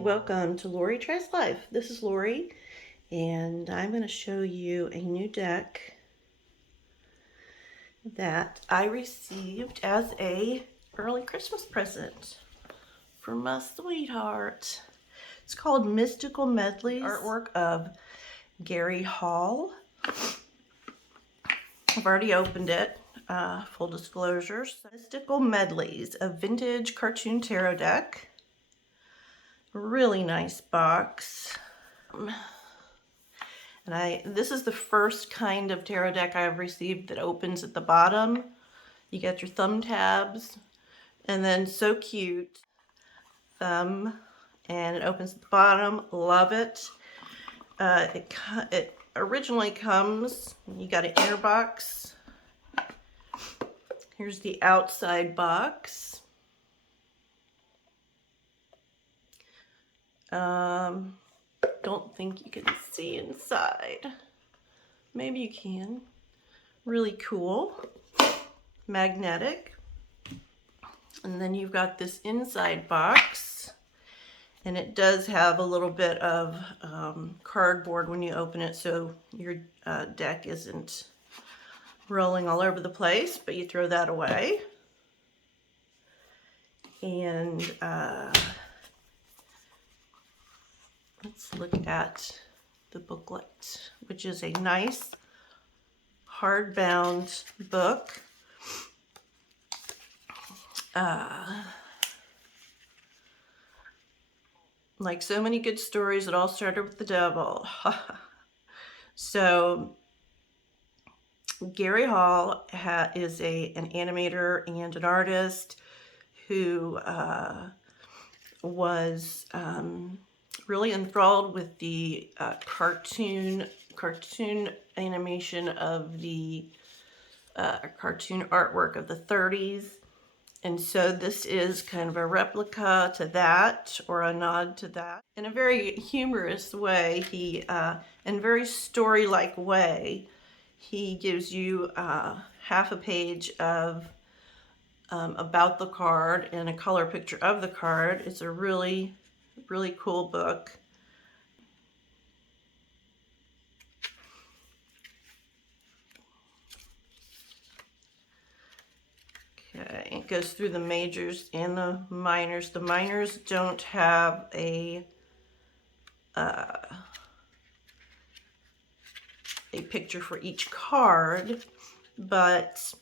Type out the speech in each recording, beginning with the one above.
welcome to Lori Tries Life. This is Lori, and I'm going to show you a new deck that I received as a early Christmas present from my sweetheart. It's called Mystical Medleys, artwork of Gary Hall. I've already opened it, full disclosures. Mystical Medleys, a vintage cartoon tarot deck. Really nice box. And this is the first kind of tarot deck I've received that opens at the bottom. You get your thumb tabs, and then so cute, thumb, and it opens at the bottom. Love it. It originally comes, you got an inner box. Here's the outside box. Don't think you can see inside. Maybe you can. Really cool. Magnetic. And then you've got this inside box, and it does have a little bit of cardboard when you open it, so your deck isn't rolling all over the place, but you throw that away. And let's look at the booklet, which is a nice hardbound book. Like so many good stories, it all started with the devil. So Gary Hall is an animator and an artist who was really enthralled with the cartoon animation of the cartoon artwork of the 30s. And so this is kind of a replica to that, or a nod to that. In a very humorous way, in very story-like way, he gives you half a page of about the card and a color picture of the card. It's a really cool book. Okay, it goes through the majors and the minors. The minors don't have a picture for each card, but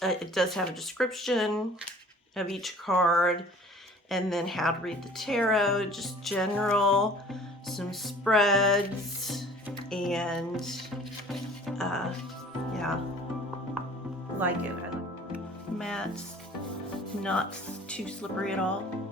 it does have a description of each card, and then how to read the tarot, just general, some spreads, and yeah, like it. I like mats, not too slippery at all.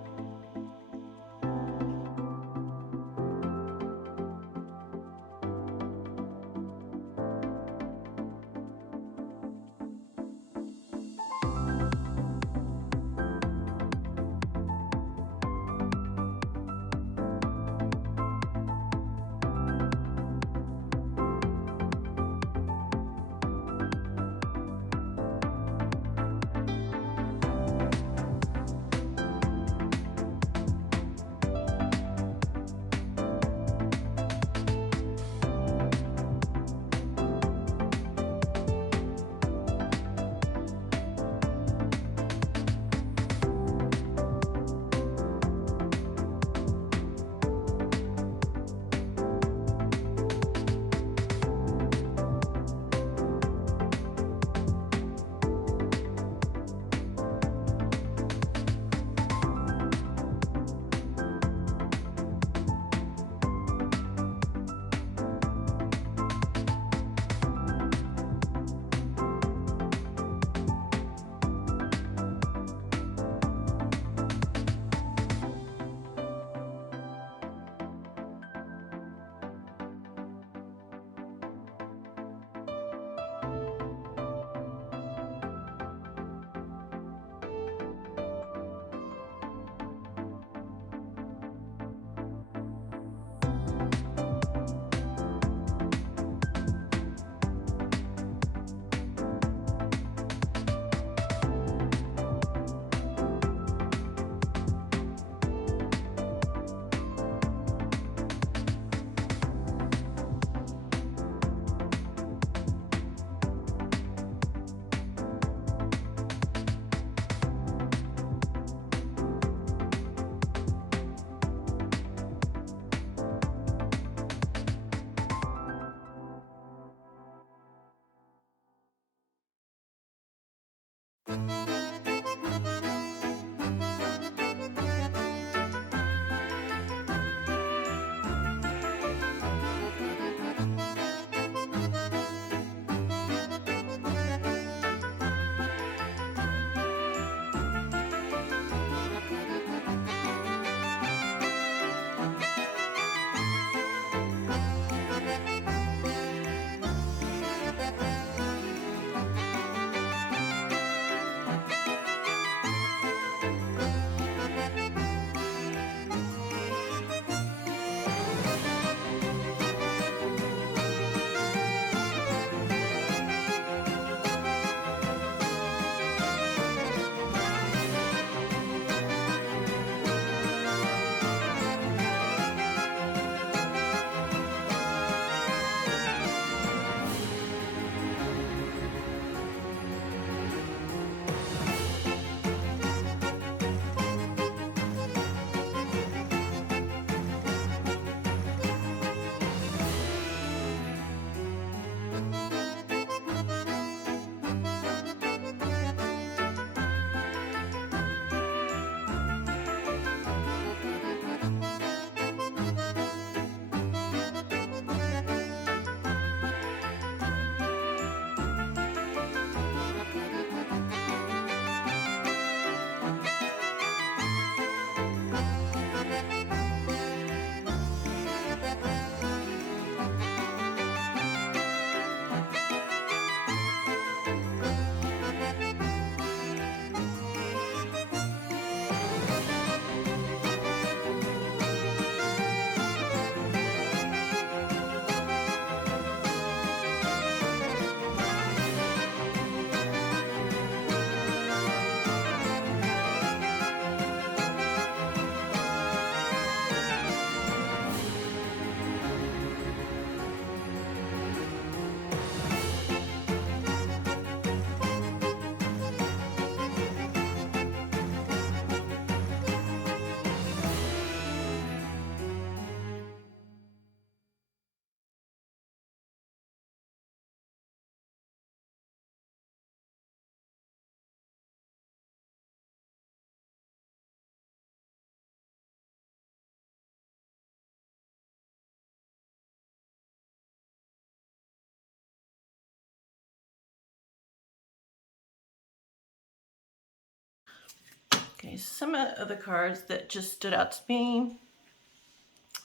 Okay, some of the cards that just stood out to me.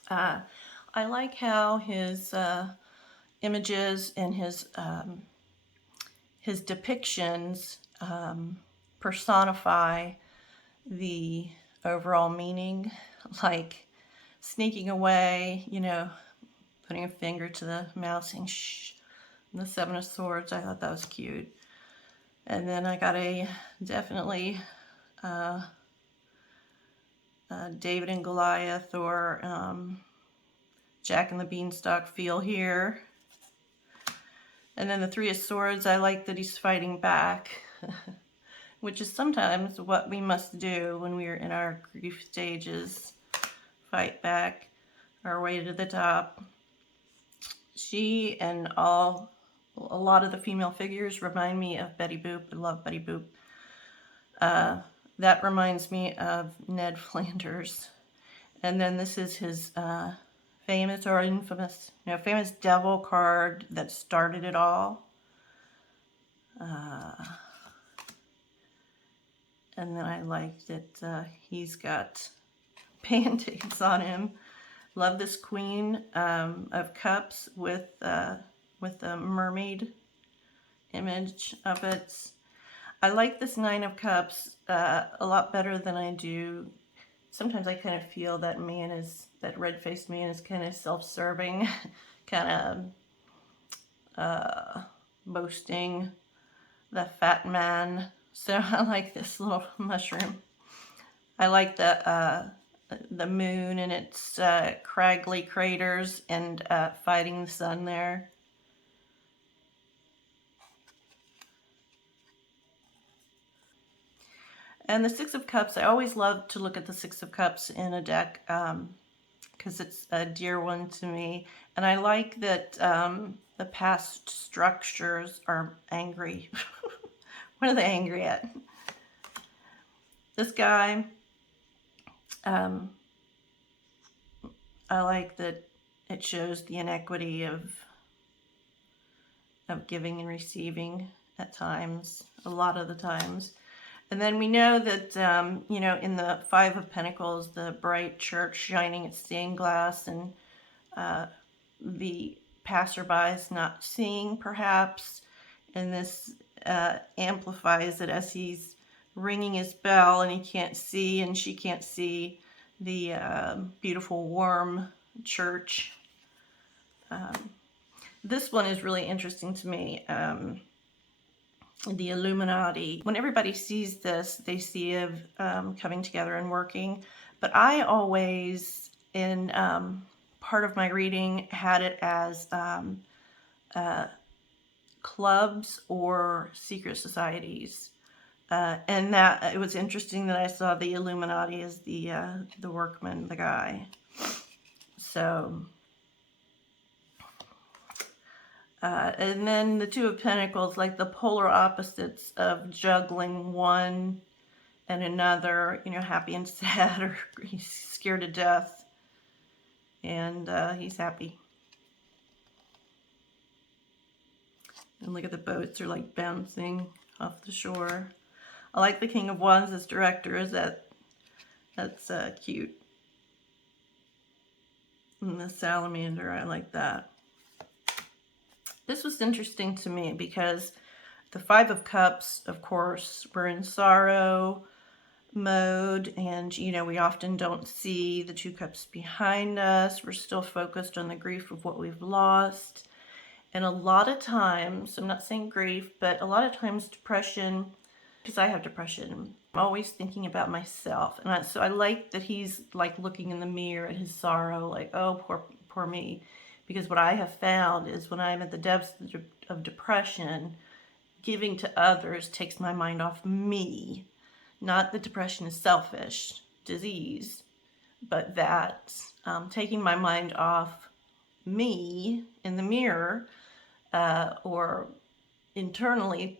I like how his images and his depictions personify the overall meaning, like sneaking away, you know, putting a finger to the mouth saying shh. And the Seven of Swords, I thought that was cute. And then I got a definitely David and Goliath or Jack and the Beanstalk feel here. And then the Three of Swords, I like that he's fighting back, which is sometimes what we must do when we are in our grief stages. Fight back our way to the top. She and a lot of the female figures remind me of Betty Boop. I love Betty Boop. That reminds me of Ned Flanders. And then this is his famous or infamous, famous devil card that started it all. And then I like that he's got band-aids on him. Love this Queen of Cups with the mermaid image of it. I like this Nine of Cups a lot better than I do. Sometimes I kind of feel that that red-faced man is kind of self-serving, kind of boasting, the fat man. So I like this little mushroom. I like the moon and its craggly craters and fighting the sun there. And the Six of Cups, I always love to look at the Six of Cups in a deck because it's a dear one to me. And I like that the past structures are angry. What are they angry at? This guy, I like that it shows the inequity of giving and receiving at times, a lot of the times. And then we know that, in the Five of Pentacles, the bright church shining its stained glass and the passerby's not seeing, perhaps. And this amplifies it as he's ringing his bell and he can't see and she can't see the beautiful, warm church. This one is really interesting to me. The Illuminati. When everybody sees this, they see it coming together and working. But I always, in part of my reading, had it as clubs or secret societies. And that it was interesting that I saw the Illuminati as the workman, the guy. So... and then the Two of Pentacles, like the polar opposites of juggling one and another, happy and sad, or he's scared to death, and he's happy. And look at the boats, they're like bouncing off the shore. I like the King of Wands as director. That's cute. And the salamander, I like that. This was interesting to me because the Five of Cups, of course, we're in sorrow mode, and we often don't see the Two Cups behind us. We're still focused on the grief of what we've lost. And a lot of times, I'm not saying grief, but a lot of times depression, because I have depression, I'm always thinking about myself. And so I like that he's like looking in the mirror at his sorrow, like, oh, poor me. Because what I have found is when I'm at the depths of depression, giving to others takes my mind off me. Not that depression is selfish, disease, but that taking my mind off me in the mirror or internally,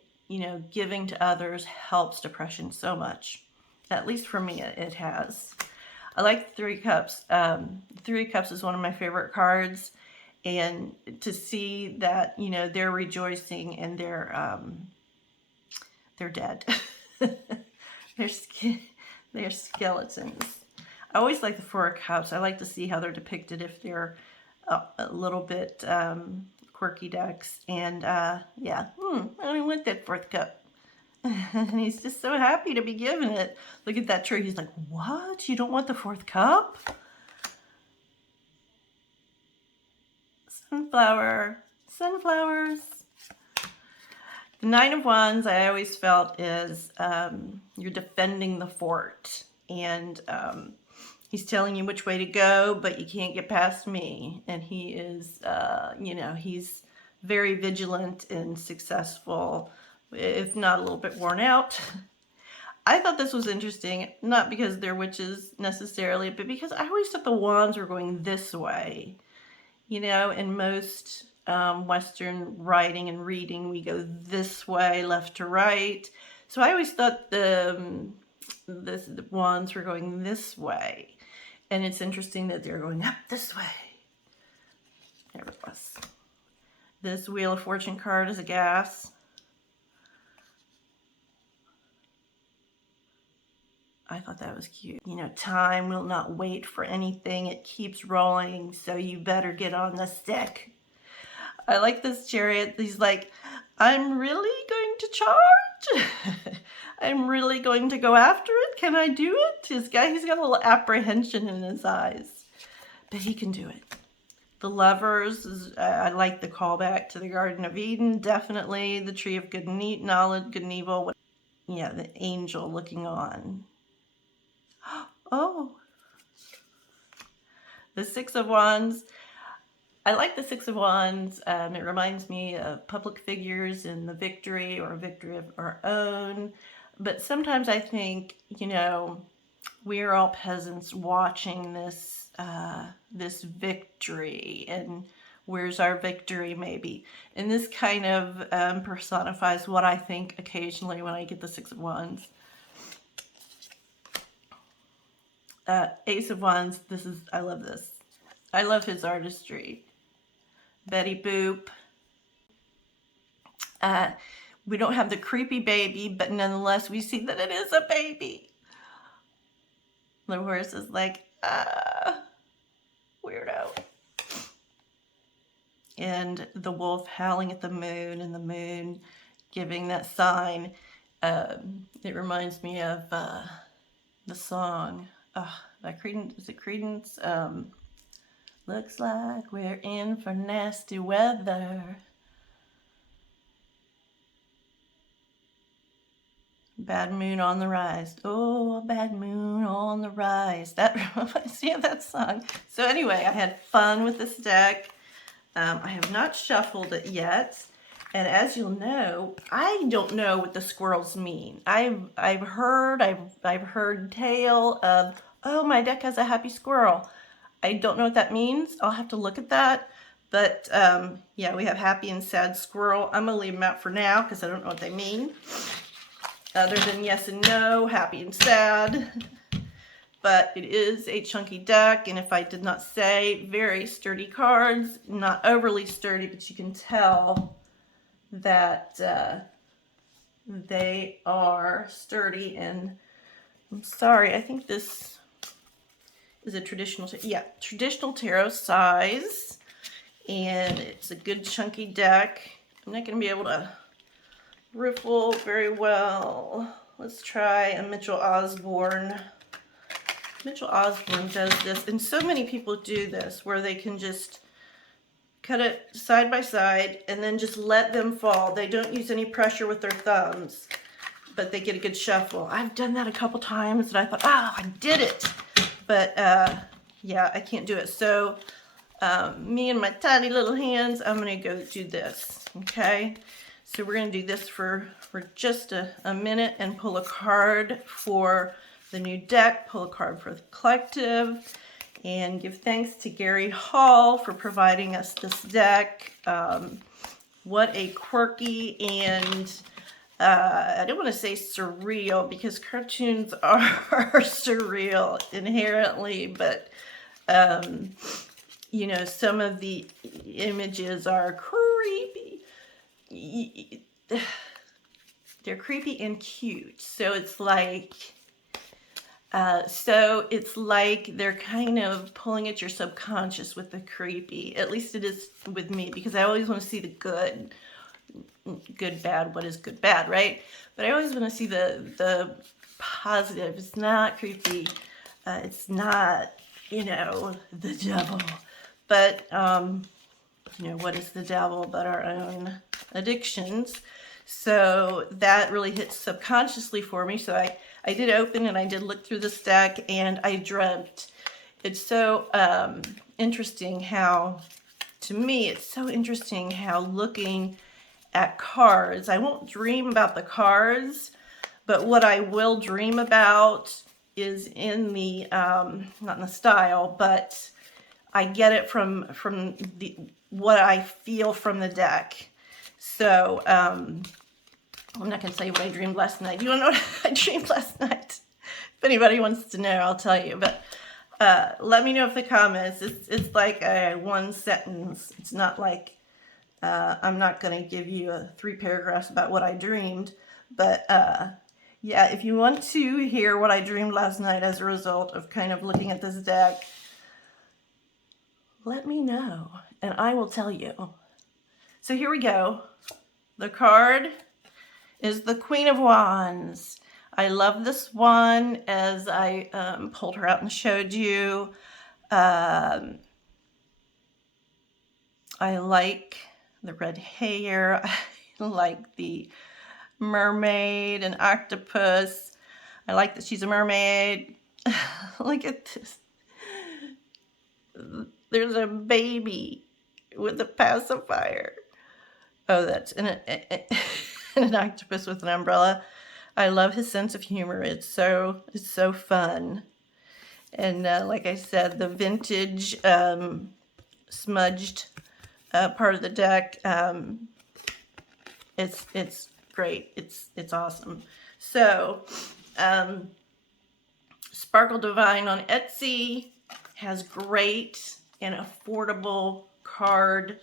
giving to others helps depression so much. At least for me, it has. I like the Three Cups. Three Cups is one of my favorite cards. And to see that, they're rejoicing and they're dead. They're skeletons. I always like the Four of Cups. I like to see how they're depicted if they're a little bit quirky decks. And yeah, I don't want that fourth cup. And he's just so happy to be given it. Look at that tree. He's like, what? You don't want the fourth cup? Sunflower. Sunflowers. The Nine of Wands, I always felt, is you're defending the fort. And he's telling you which way to go, but you can't get past me. And he is, you know, he's very vigilant and successful, if not a little bit worn out. I thought this was interesting, not because they're witches necessarily, but because I always thought the wands were going this way. You know, in most Western writing and reading, we go this way, left to right. So I always thought the wands were going this way. And it's interesting that they're going up this way. There it was. This Wheel of Fortune card is a gas. I thought that was cute. You know, time will not wait for anything. It keeps rolling, so you better get on the stick. I like this Chariot. He's like, I'm really going to charge. I'm really going to go after it. Can I do it? He's got a little apprehension in his eyes, but he can do it. The Lovers, I like the callback to the Garden of Eden, definitely. The Tree of Good and Knowledge, Good and Evil. Yeah, the angel looking on. Oh, the Six of Wands. I like the Six of Wands. It reminds me of public figures in the victory or victory of our own. But sometimes I think, you know, we're all peasants watching this this victory, and where's our victory maybe? And this kind of personifies what I think occasionally when I get the Six of Wands. Ace of Wands, I love this. I love his artistry. Betty Boop. We don't have the creepy baby, but nonetheless, we see that it is a baby. The horse is like, weirdo. And the wolf howling at the moon, and the moon giving that sign. It reminds me of the song. That Creedence, is it Creedence? Looks like we're in for nasty weather. Bad moon on the rise. Oh, bad moon on the rise. That reminds me of that song. So anyway, I had fun with this deck. I have not shuffled it yet. And as you'll know, I don't know what the squirrels mean. I've heard tale of, oh, my deck has a happy squirrel. I don't know what that means. I'll have to look at that. But yeah, we have happy and sad squirrel. I'm gonna leave them out for now because I don't know what they mean. Other than yes and no, happy and sad. But it is a chunky deck, and if I did not say, very sturdy cards. Not overly sturdy, but you can tell that they are sturdy. And I'm sorry, I think this is a traditional tarot size, and it's a good chunky deck. I'm not going to be able to riffle very well. Let's try a Mitchell Osborn. Mitchell Osborn does this, and so many people do this, where they can just cut it side by side and then just let them fall. They don't use any pressure with their thumbs, but they get a good shuffle. I've done that a couple times, and I thought, oh, I did it. But yeah, I can't do it. So me and my tiny little hands, I'm going to go do this, okay? So we're going to do this for just a minute and pull a card for the new deck, pull a card for the collective, and give thanks to Gary Hall for providing us this deck. What a quirky and I don't want to say surreal, because cartoons are surreal inherently, but you know, some of the images are creepy. They're creepy and cute. So it's like, So it's like they're kind of pulling at your subconscious with the creepy. At least it is with me, because I always want to see the good. Good, bad, what is good, bad, right? But I always want to see the positive. It's not creepy. It's not, you know, the devil. But, you know, what is the devil but our own addictions? So that really hits subconsciously for me. So I did open and I did look through this deck, and I dreamt. It's so interesting how, to me, it's so interesting how looking at cards, I won't dream about the cards, but what I will dream about is in the, not in the style, but I get it from what I feel from the deck. So, I'm not going to tell you what I dreamed last night. You want to know what I dreamed last night? If anybody wants to know, I'll tell you. But let me know in the comments. It's like a one sentence. It's not like, I'm not going to give you 3 paragraphs about what I dreamed. But yeah, if you want to hear what I dreamed last night as a result of kind of looking at this deck, let me know, and I will tell you. So here we go. The card is the Queen of Wands. I love this one, as I pulled her out and showed you. I like the red hair. I like the mermaid and octopus. I like that she's a mermaid. Look at this. There's a baby with a pacifier. Oh, that's an octopus with an umbrella. I love his sense of humor. It's so fun. And like I said, the vintage smudged part of the deck, it's great. It's awesome. So Sparkle Divine on Etsy has great and affordable card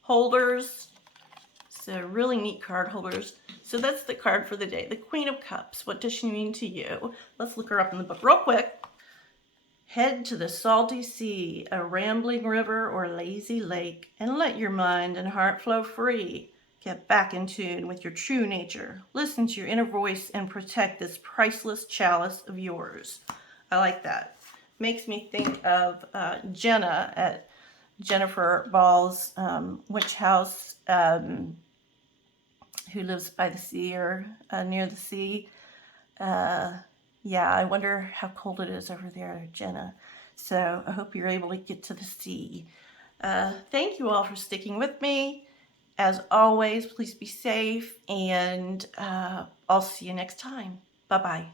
holders. So really neat card holders. So that's the card for the day. The Queen of Cups. What does she mean to you? Let's look her up in the book real quick. Head to the salty sea, a rambling river or lazy lake, and let your mind and heart flow free. Get back in tune with your true nature. Listen to your inner voice and protect this priceless chalice of yours. I like that. Makes me think of Jenna at Jennifer Ball's witch house, who lives by the sea or near the sea. Yeah, I wonder how cold it is over there, Jenna. So I hope you're able to get to the sea. Thank you all for sticking with me. As always, please be safe, and I'll see you next time. Bye-bye.